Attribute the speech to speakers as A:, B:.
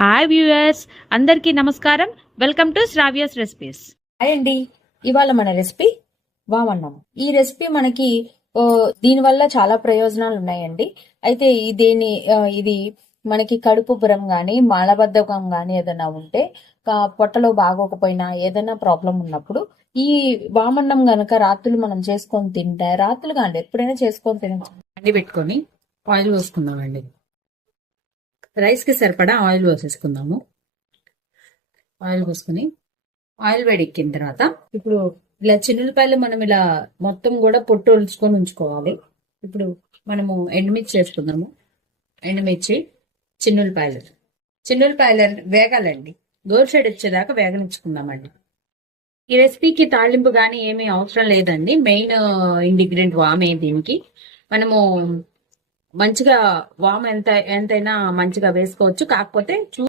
A: Hi viewers అందరికీ నమస్కారం. Welcome to Sravya's recipes.
B: Hi అండి. ఇవాళ మన రెసిపీ వామన్నం. ఈ రెసిపీ మనకి ఓ, దీనివల్ల చాలా ప్రయోజనాలు ఉన్నాయండి. అయితే ఈ దీని ఇది మనకి కడుపు పురం గాని మలబద్ధకం గాని ఏదైనా ఉంటే పొట్టలో బాగోకపోయినా ఏదైనా ప్రాబ్లం ఉన్నప్పుడు ఈ వామన్నం గనక రాత్రులు మనం చేసుకొని తింటే రాత్రులు కాండి ఎప్పుడైనా చేసుకొని తినచ్చు.
C: అండి పెట్టుకొని ఆయిల్ పోసుకుందామండి. రైస్కి సరిపడా ఆయిల్ పోసేసుకుందాము. ఆయిల్ పోసుకుని ఆయిల్ వేడెక్కిన తర్వాత ఇప్పుడు ఇలా చిన్నులపాయలు మనం ఇలా మొత్తం కూడా పొట్టు ఒలుచుకొని ఉంచుకోవాలి. ఇప్పుడు మనము ఎండుమిర్చి వేసుకుందాము. ఎండుమిర్చి చిన్నులపాయలు. చిన్నులపాయలు వేగాలండి. గోల్ సైడ్ వచ్చేదాకా వేగనించుకుందామండి ఈ రెసిపీకి తాళింపు కానీ ఏమీ అవసరం లేదండి. మెయిన్ ఇంగ్రీడియంట్ వామే దీనికి. మనము మంచిగా వామ్ ఎంత ఎంతైనా మంచిగా వేసుకోవచ్చు. కాకపోతే చూ